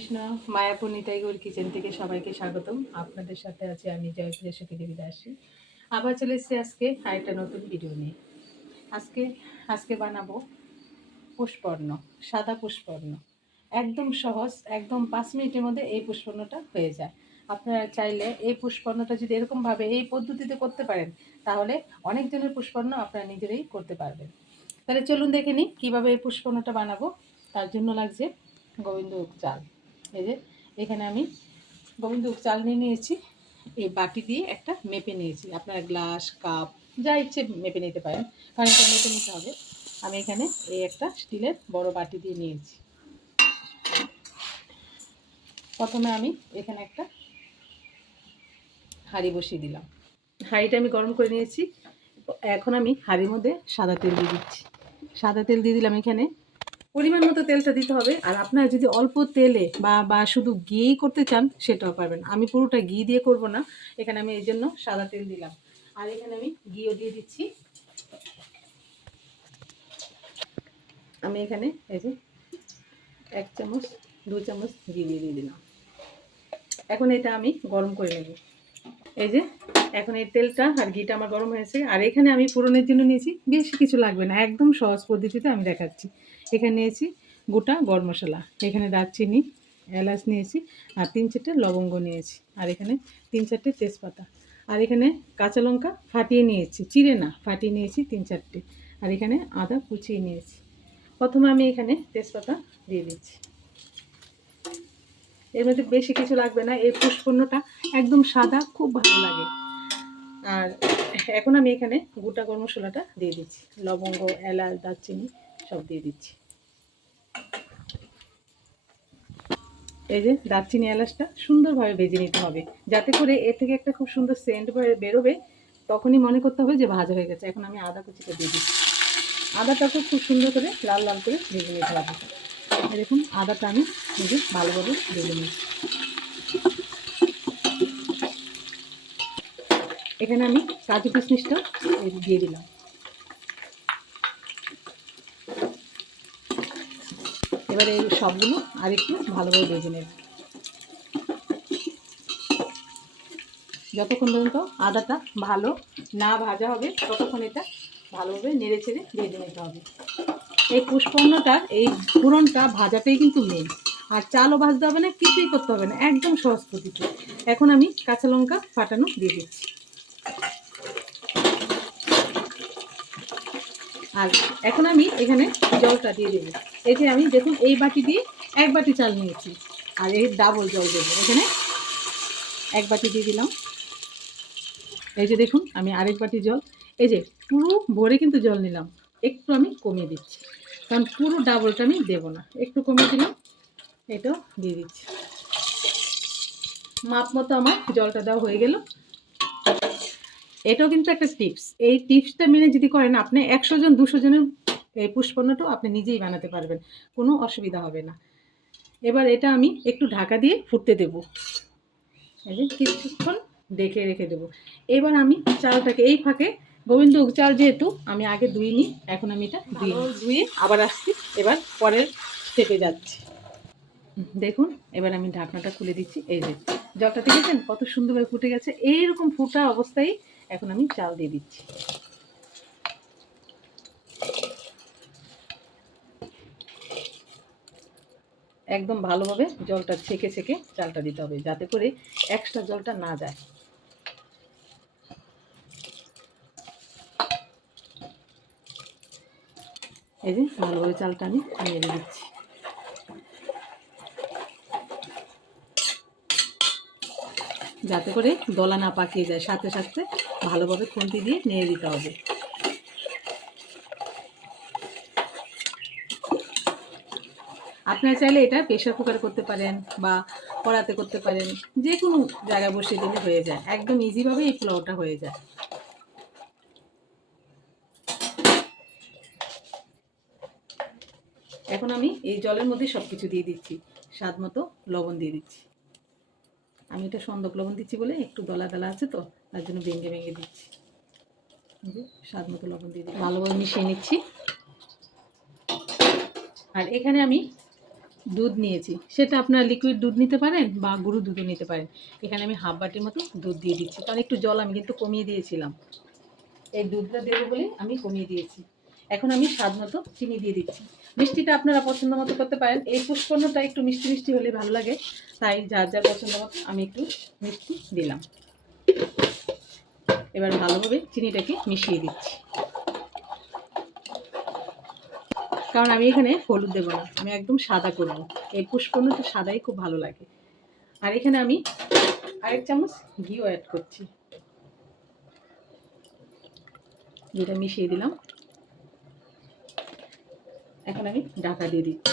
Krishna Mayapur Nitai Gaur kitchen থেকে সবাইকে স্বাগতম। আপনাদের সাথে আছে আমি জয়প্রিয়া সখী দেবী দাসী। আবার চলে এসেছি আজকে আরেকটা নতুন ভিডিও নিয়ে। আজকে আজকে বানাবো পুষ্পর্ণ, সাদা পুষ্পর্ণ। একদম সহজ, একদম পাঁচ মিনিটের মধ্যে এই পুষ্পর্ণটা হয়ে যায়। আপনারা চাইলে এই পুষ্পর্ণটা যদি এরকমভাবে এই পদ্ধতিতে করতে পারেন, তাহলে অনেক জনের পুষ্পর্ণ আপনারা নিজেরাই করতে পারবেন। তাহলে চলুন দেখে নিই কীভাবে এই পুষ্পর্ণটা বানাবো। তার জন্য লাগছে গোবিন্দভোগ চাল। এই যে এখানে আমি গোবিন্দভোগ চাল নিয়ে নিয়েছি। এই বাটি দিয়ে একটা মেপে নিয়েছি। আপনার গ্লাস, কাপ, যা ইচ্ছে মেপে নিতে পারেন, কারণ এটা মেপে নিতে হবে। আমি এখানে এই একটা স্টিলের বড় বাটি দিয়ে নিয়েছি। প্রথমে আমি এখানে একটা হাঁড়ি বসিয়ে দিলাম। হাঁড়িটা আমি গরম করে নিয়েছি। এখন আমি হাঁড়ির মধ্যে সাদা তেল দিয়ে দিচ্ছি। সাদা তেল দিয়ে দিলাম এখানে পরিমাণ মতো তেলটা দিতে হবে। আর আপনারা যদি অল্প তেলে বা বা শুধু ঘিয়েই করতে চান, সেটাও পারবেন। আমি পুরোটা ঘি দিয়ে করব না। এখানে আমি এই জন্য সাদা তেল দিলাম। আর এখানে আমি ঘিও দিয়ে দিচ্ছি। আমি এখানে এই যে এক চামচ, দু চামচ ঘি দিয়ে দিয়ে দিলাম। এখন এটা আমি গরম করে নেব। এই যে এখন এই তেলটা আর ঘিটা আমার গরম হয়েছে। আর এখানে আমি ফোড়নের জন্য নিয়েছি। বেশি কিছু লাগবে না। একদম সহজ পদ্ধতিতে আমি দেখাচ্ছি। এখানে নিয়েছি গোটা গরম মশলা। এখানে দারচিনি এলাচ নিয়েছি আর তিন চারটে লবঙ্গ নিয়েছি। আর এখানে তিন চারটে তেজপাতা। আর এখানে কাঁচা লঙ্কা ফাটিয়ে নিয়েছি, চিড়ে না, ফাটিয়ে নিয়েছি তিন চারটে। আর এখানে আদা কুচিয়ে নিয়েছি। প্রথমে আমি এখানে তেজপাতা দিয়ে দিচ্ছি। এর মধ্যে বেশি কিছু লাগবে না, এই পুষ্পর্ণটা একদম সাদা, খুব ভালো লাগে। আর এখন আমি এখানে গোটা গরম মশলাটা দিয়ে দিচ্ছি। লবঙ্গ, এলাচ, দারচিনি সব দিয়ে দিচ্ছি। এই যে দারচিনি এলাচটা সুন্দরভাবে ভেজে নিতে হবে। যাতে করে এর থেকে একটা খুব সুন্দর সেন্ট বেরোবে, তখনই মনে করতে হবে যে ভাজা হয়ে গেছে। এখন আমি আদা কুচিটা দিয়ে দিচ্ছি। আদাটাকে খুব সুন্দর করে লাল লাল করে ভেজে নিতে হবে। দেখুন, আদাটা আমি নিজে ভালোভাবে ভেজে নিচ্ছি। এখানে আমি কাজু কিশমিশটা দিয়ে দিলাম। এবারে এই সবগুলো আর একটু ভালোভাবে ভেজে নেব। যতক্ষণ পর্যন্ত আদাটা ভালো না ভাজা হবে, ততক্ষণ এটা ভালোভাবে নেড়ে ছেড়ে ভেজে নিতে হবে। এই পুষ্পর্ণটার এই ফোড়নটা ভাজাটাই কিন্তু মেন। আর চালও ভাজতে হবে না, কিছুই করতে হবে না, একদম সহজ পদ্ধতি। এখন আমি কাঁচা লঙ্কা ফাটানো দিয়ে দিচ্ছি। আর এখন আমি এখানে জলটা দিয়ে দেবো। যে আমি দেখুন, এই বাটি দিয়ে এক বাটি চাল নিয়েছি। আর এই ডাবল জল দেবো। এখানে এক বাটি দিয়ে দিলাম। এই যে দেখুন, আমি আরেক বাটি জল। এই যে পুরো ভরে কিন্তু জল নিলাম। একটু আমি কমিয়ে দিচ্ছি। কারণ পুরো ডাবলটা আমি দেবো না। একটু কমিয়ে দিলাম। এটাও দিয়ে দিচ্ছি। মাপ মতো আমার জলটা দেওয়া হয়ে গেল। এটাও কিন্তু একটা টিপস এই টিপসটা মেনে যদি করেন আপনি একশো জন, দুশো জনের এই পুষ্পণ্যটাও আপনি নিজেই বানাতে পারবেন কোনো অসুবিধা হবে না। এবার এটা আমি একটু ঢাকা দিয়ে ফুটতে দেব। এই যে কিছুক্ষণ ডেকে রেখে দেবো। এবার আমি চালটাকে এই ফাঁকে গোবিন্দ চাল যেহেতু আমি আগে ধুইনি এখন আমি এটা ধুই ধুয়ে আবার আসছি এবার পরের স্টেপে যাচ্ছি। দেখুন এবার আমি ঢাকনাটা খুলে দিচ্ছি এই যে জলটা দেখেছেন কত সুন্দরভাবে ফুটে গেছে এইরকম ফুটা অবস্থায় এখন আমি চাল দিয়ে দিচ্ছি। একদম ভালোভাবে জলটা ছেঁকে ছেঁকে চালটা দিতে হবে, যাতে করে এক্সট্রা জলটা না যায়। এই যে ভালোভাবে চালটা আমি নেড়ে দিচ্ছি। যাতে করে দলা না পাকিয়ে যায়, সাথে সাথে ভালোভাবে খুন্তি দিয়ে নিয়ে দিতে হবে। আপনারা চাইলে এটা প্রেশার কুকার করতে পারেন বা কড়াতে করতে পারেন যে কোনো জায়গায় বসিয়ে দিলে হয়ে যায়। একদম ইজিভাবে এই পোলাওটা হয়ে যায়। এখন আমি এই জলের মধ্যে সব কিছু দিয়ে দিচ্ছি। স্বাদ মতো লবণ দিয়ে দিচ্ছি। আমি এটা সন্দক লবণ দিচ্ছি বলে একটু দলা দলা আছে তো, তার জন্য ভেঙে ভেঙে দিচ্ছি। স্বাদ মতো লবণ দিয়ে দিচ্ছি। ভালোভাবে মিশিয়ে নিচ্ছি। আর এখানে আমি দুধ নিয়েছি। সেটা আপনারা লিকুইড দুধ নিতে পারেন বা গুঁড়ো দুধও নিতে পারেন। এখানে আমি হাফ বাটির মতো দুধ দিয়ে দিচ্ছি। কারণ একটু জল আমি কিন্তু কমিয়ে দিয়েছিলাম। এই দুধটা দেবো বলে আমি কমিয়ে দিয়েছি। এখন আমি স্বাদ মতো চিনি দিয়ে দিচ্ছি। মিষ্টিটা আপনারা পছন্দ মতো করতে পারেন। এই পুষ্পর্ণটা একটু মিষ্টি মিষ্টি হলে ভালো লাগে। তাই যার যার পছন্দ মতো আমি একটু মিষ্টি দিলাম। এবার ভালোভাবে চিনিটাকে মিশিয়ে দিচ্ছি। কারণ আমি এখানে হলুদ দেবো না। আমি একদম সাদা করব এই পুষ্পর্ণটা সাদাই খুব ভালো লাগে। আর এখানে আমি আরেক চামচ ঘিও অ্যাড করছি। ঘিটা মিশিয়ে দিলাম। এখন আমি ঢাকা দিয়ে দিচ্ছি।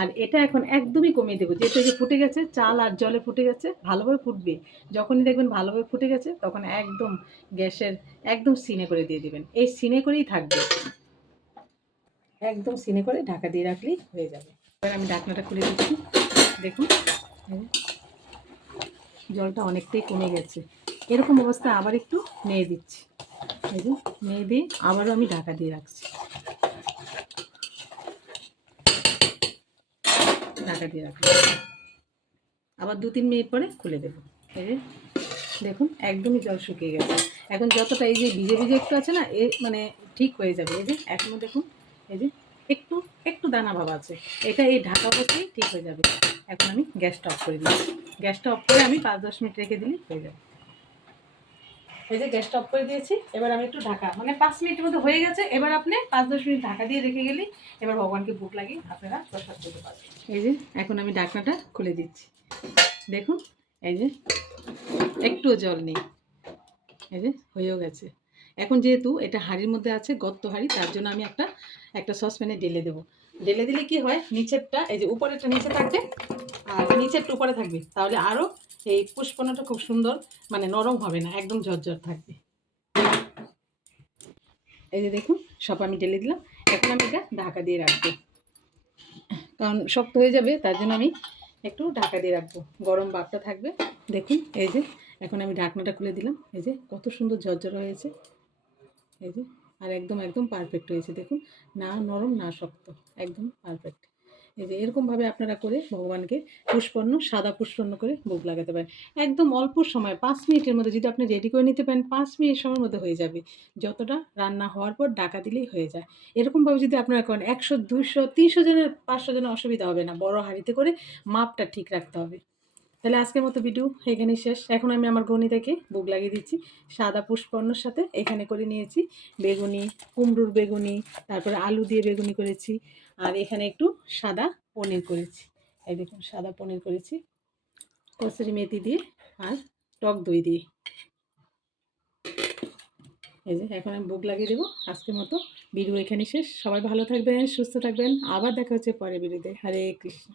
আর এটা এখন একদমই কমিয়ে দেবো। যেটা যে ফুটে গেছে, চাল আর জলে ফুটে গেছে, ভালোভাবে ফুটবে। যখনই দেখবেন ভালোভাবে ফুটে গেছে, তখন একদম গ্যাসের একদম সিনে করে দিয়ে দিবেন। এই সিনে করেই থাকবে। একদম সিনে করে ঢাকা দিয়ে রাখলেই হয়ে যাবে। এবার আমি ঢাকনাটা খুলে দিচ্ছি। দেখুন জলটা অনেকটাই কমে গেছে। এরকম অবস্থায় আবার একটু নেড়ে দিচ্ছি। এই যে নেড়ে দিয়ে আবারও আমি ঢাকা দিয়ে রাখছি। ঢাকা দিয়ে রাখলাম। আবার দু তিন মিনিট পরে খুলে দেবো। দেখুন, একদমই জল শুকিয়ে গেছে। এখন যতটা এই যে ভিজে ভিজে একটু আছে না, এ মানে ঠিক হয়ে যাবে। এই যে এখনও দেখুন এই যে একটু একটু দানা ভাব আছে। এটা এই ঢাকা অবস্থায় ঠিক হয়ে যাবে। এখন আমি গ্যাসটা অফ করে দিচ্ছি। গ্যাসটা অফ করে আমি পাঁচ, দশ মিনিট রেখে দিলেই হয়ে যাবে। এই যে গ্যাসটা অফ করে দিয়েছি, এবার আমি একটু ঢাকা মানে পাঁচ মিনিটের মধ্যে হয়ে গেছে। এবার আপনি পাঁচ, দশ মিনিট ঢাকা দিয়ে রেখে গেলেই এবার ভগবানকে ভোগ লাগিয়ে আপনারা প্রসাদ করতে পারবেন। এই যে এখন আমি ঢাকনাটা খুলে দিচ্ছি। দেখুন, এই যে একটুও জল নেই। এই যে হয়েও গেছে। এখন যেহেতু এটা হাঁড়ির মধ্যে আছে গর্ত হাঁড়ি, তার জন্য আমি একটা একটা সসপ্যানে ঢেলে দেবো। ঢেলে দিলে কি হয়? নিচেরটা, এই যে উপরেরটা নিচে থাকবে আর নিচেরটা উপরে থাকবে। তাহলে আরও এই পুষ্পনাটা খুব সুন্দর মানে নরম হবে না, একদম ঝরঝর থাকবে। এই যে দেখুন, সব আমি ঢেলে দিলাম। এখন আমি এটা ঢাকা দিয়ে রাখব। কারণ শক্ত হয়ে যাবে, তার জন্য আমি একটু ঢাকা দিয়ে রাখব। গরম ভাবটা থাকবে। দেখুন, এই যে, এখন আমি ঢাকনাটা খুলে দিলাম। এই যে, কত সুন্দর ঝরঝর হয়েছে। এই যে, আর একদম একদম পারফেক্ট হয়েছে। দেখুন, না নরম, না শক্ত, একদম পারফেক্ট এই যে এরকমভাবে আপনারা করে ভগবানকে পুষ্পন্ন সাদা পুষ্পন্ন করে ভোগ লাগাতে পারেন। একদম অল্প সময়, পাঁচ মিনিটের মধ্যে যদি আপনি রেডি করে নিতে পারেন, পাঁচ মিনিট সময়ের মধ্যে হয়ে যাবে। যতটা রান্না হওয়ার পর ডাকা দিলেই হয়ে যায়। এরকমভাবে যদি আপনারা করেন, একশো দুশো তিনশো জনের, পাঁচশো জনের অসুবিধা হবে না। বড় হাঁড়িতে করে মাপটা ঠিক রাখতে হবে। তাহলে আজকের মতো ভিডিও এখানেই শেষ। এখন আমি আমার গণিতাকে বুক লাগিয়ে দিচ্ছি। সাদা পুষ্পর্ণর সাথে এখানে করে নিয়েছি। বেগুনি, কুমড়োর বেগুনি, তারপরে আলু দিয়ে বেগুনি করেছি। আর এখানে একটু সাদা পনির করেছি। এই দেখুন, সাদা পনির করেছি। কচুরি মেথি দিয়ে আর টক দই দিয়ে। এই যে, এখন আমি বুক লাগিয়ে দেবো। আজকের মতো ভিডিও এখানে শেষ। সবাই ভালো থাকবেন, সুস্থ থাকবেন। আবার দেখা হচ্ছে পরে ভিডিওতে। হরে কৃষ্ণ।